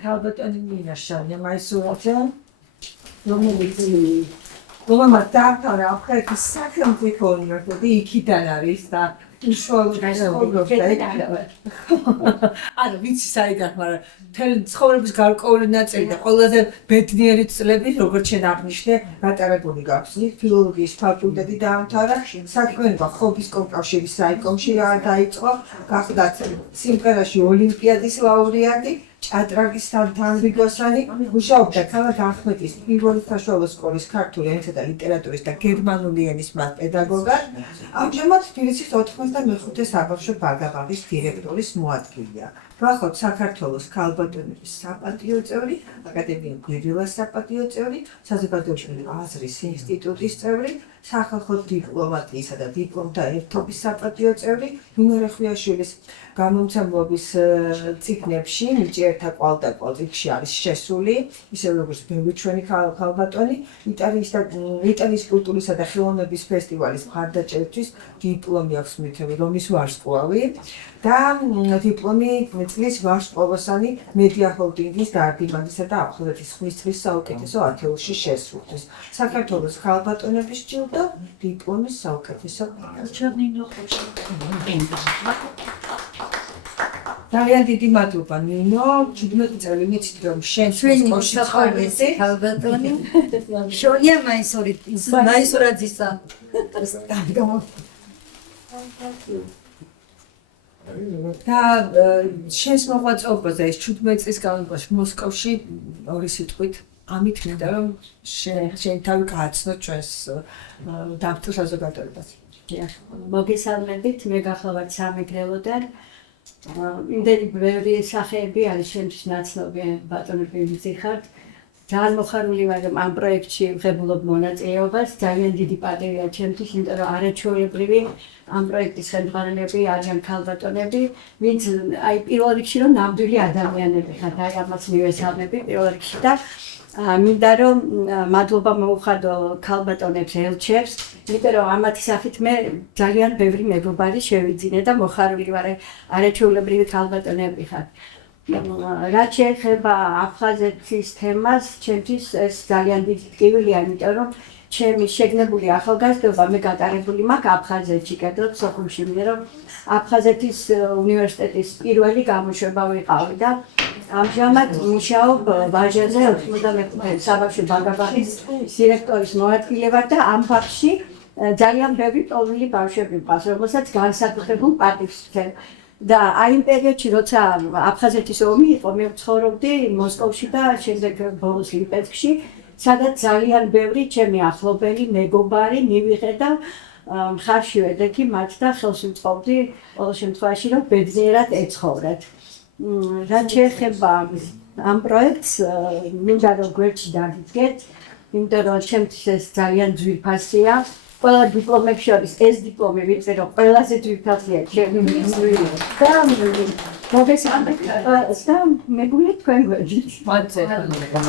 თავდატანი მინაშენია მაისურაძე რომელმაც დაამთავრა აფხაზეთის სახელმწიფო უნივერსიტეტი იქიდან არის და უშუალოდ ანუ ვიცი საიდან მაგრამ მთელი ცხოვრების გარკვეული ნაწილი და ყველაზე ბედნიერი წლები როგორც შენ აღნიშნე გატარებული გაქვს ფილოლოგიის ფაკულტეტი დაამთავრა საქმიანობა ხობის კომკავშირის საიკომში დაიწყო გახდათ სიმღერაში ოლიმპიადის ლაურეატი ჭადრაგის თანრიგოსანი მუშაობდა ქალაქ ახმეტის პირველი საშუალო სკოლის ქართული ენისა და ლიტერატურის და გერმანული ენის პედაგოგად ამჟამად თბილისის 95 საბავშვო ბაღის დირექტორის მოადგილეა ვახოთ საქართველოს ქალბატონების საპატიო წევრი აკადემია გვირილას საპატიო წევრი საზოგადოებრივი აზრის ინსტიტუტის წევრი სახალხო დიპლომატიისა და დიპლომთა ერთობის საპატიო წევრი ნინო რეხვიაშვილის გამომცემლობის წიგნებში ნიჭიერთა კვალდაკვალ წიგნში არის შესული ისე როგორც ბევრი ჩვენი ქალბატონი იტალიის კულტურისა და ხელოვნების ფესტივალის მხარდაჭერისთვის დიპლომი აქვს მითები რომის ვარსკვლავი და დიპლომი წლის ვარსკვლავოსანი მედია ჰოლდინგის დაარდიმანდისა და აფხაზეთის ხმისწყლის საუკეთესო ათეულში შესრულთვის საქართველოს ქალბატონების ჯილდო დიპლომის საუკეთესო ძალიან დიდი მადლობა ნინო 17 წელი მიცით რომ შენ სკოლაში ქალბატონი შონია მაისურაძისა და შენს მოღვაწეობაზე ეს 17 წლის განმავლობაში მოსკოვში ორი სიტყვით ამით მინდა რომ შენ თავი გააცნო ჩვენს დამწყილ საზოგადოებას. მოგესალმებით, მე გახლავართ სამეგრელოდან. იმდენი ბევრი სახეები არის შემთხვევით ნაცნობი ბატონები ვიზიხართ. ძალიან მოხარული ვარ რომ ამ პროექტში ვღებულობ მონაწილეობას. ძალიან დიდი პატივია ჩემთვის, იმიტომ რომ არაჩვეულებრივი ამ პროექტის ხელმძღვანელები არიან ქალბატონები, ვინც აი პირველ რიგში რომ ნამდვილი ადამიანები ხართ, აი ამას მივესალმები პირველ რიგში და მინდა რომ მადლობა მოუხადო ქალბატონებს ელჩებს, იმიტომ რომ ამათი სახით მე ძალიან ბევრი მეგობარი შევიძინე და მოხარული ვარ არაჩვეულებრივი ქალბატონები ხართ. რაც შეეხება აფხაზეთის თემას, ჩემთვის ეს ძალიან დიდი ტკივილია, იმიტომ რომ ჩემი შეგნებული ახალგაზრდობა მე გატარებული მაქვს აფხაზეთში, კერძოდ სოხუმში, მე რომ აფხაზეთის უნივერსიტეტის პირველი გამოშვება ვიყავი და ამჟამად მუშაობ ვაჟაზე 91 საბავშვო ბაღის დირექტორის მოადგილე და ამ ფაქტში ძალიან ბევრი ტოლული ბავშვები მყავს, რომელსაც განსაკუთრებულ პატივს ვცემ. და აი იმ პერიოდში, როცა აფხაზეთის ომი იყო, მე ვცხოვრობდი მოსკოვში და შემდეგ ბოლოს ლიპეცკში, სადაც ძალიან ბევრი ჩემი ახლობელი, მეგობარი მივიღე და მხარში ვედექი მათ და ხელს ვუწყობდი ყოველ შემთხვევაში, რომ ბედნიერად ეცხოვრათ. რაც შეეხება ამ პროექტს, მინდა რომ გვერდში დაგიდგეთ, იმიტომ რომ ჩემთვის ეს ძალიან ძვირფასია. ყველა დიპლომებს შორის ეს დიპლომი ვიცი რომ ყველაზე ძვირფასია ჩემი და მოგესალმებით და მეგონი თქვენ გვერდით. მადლობა.